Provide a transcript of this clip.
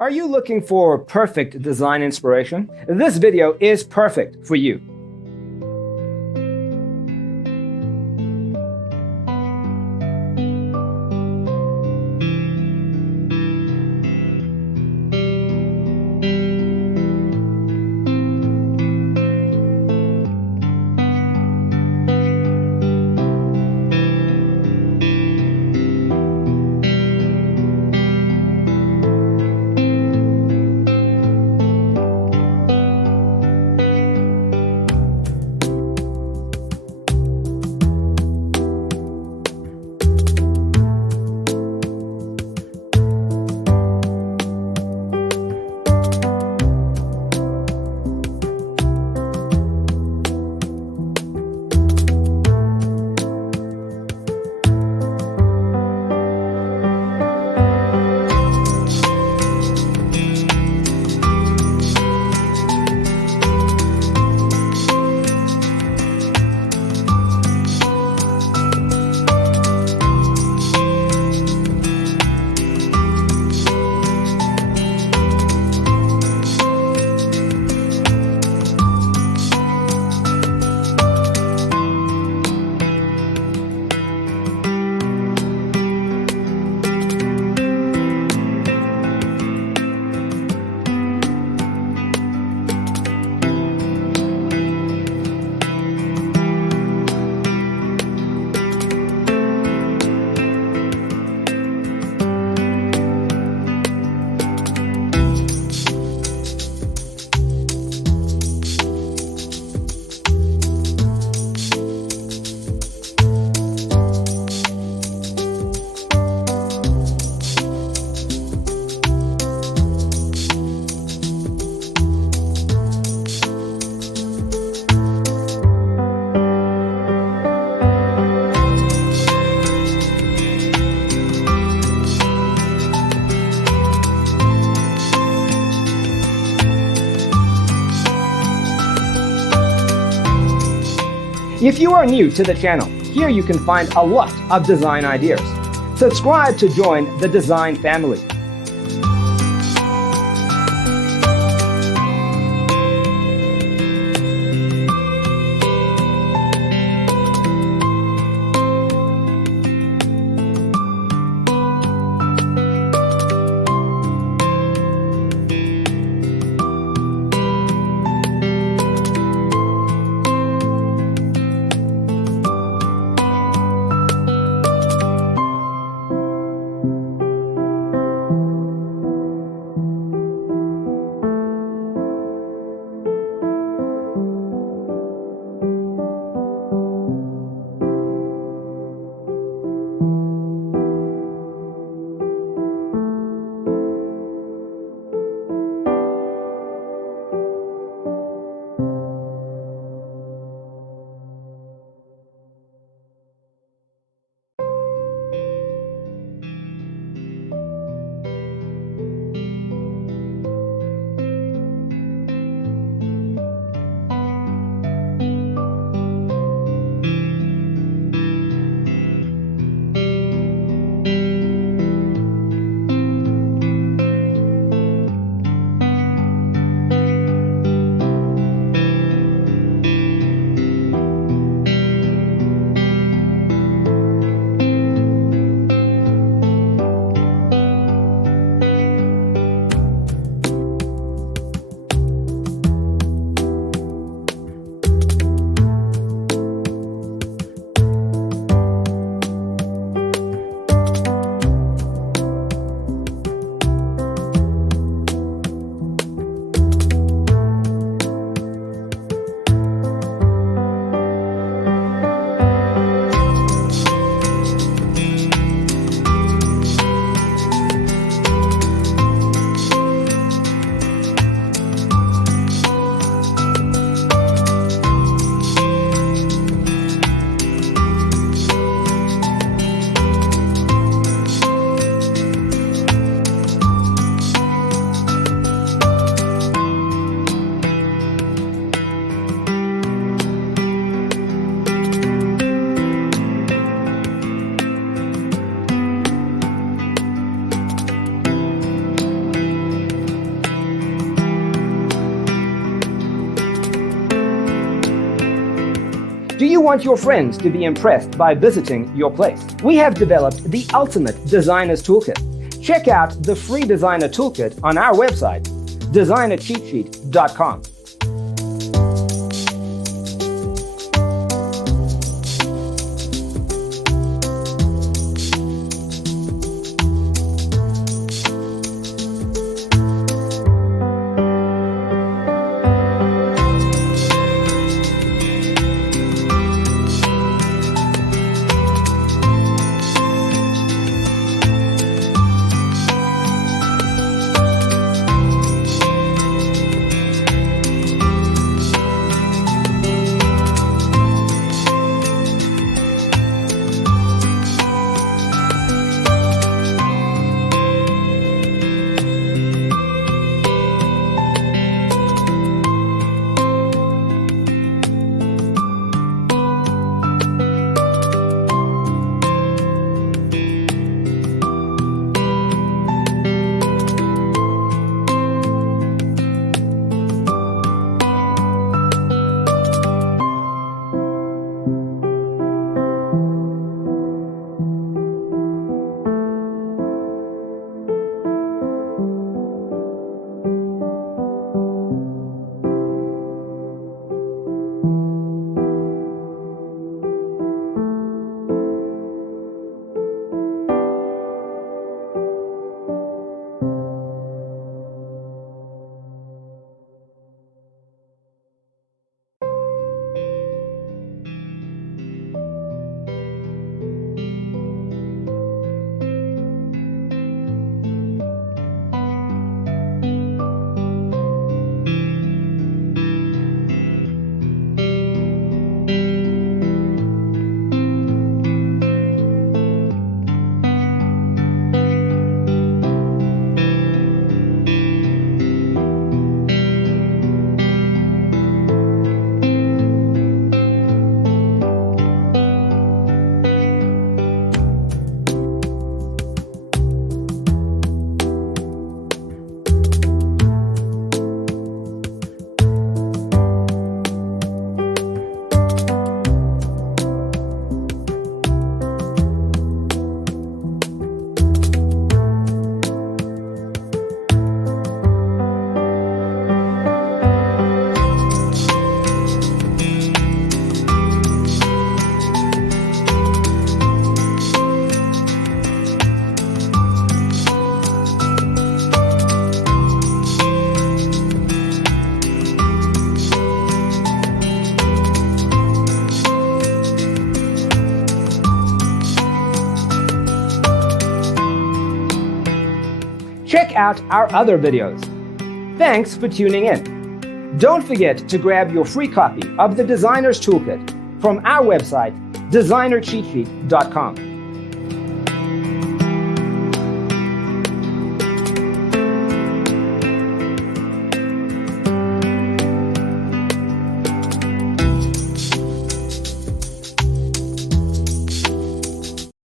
Are you looking for perfect design inspiration? This video is perfect for you. If you are new to the channel, here you can find a lot of design ideas. Subscribe to join the design family. Do you want your friends to be impressed by visiting your place? We have developed the ultimate designer's toolkit. Check out the free designer toolkit on our website, designercheatsheet.com. Check out our other videos. Thanks for tuning in. Don't forget to grab your free copy of the Designer's Toolkit from our website, designercheatsheet.com.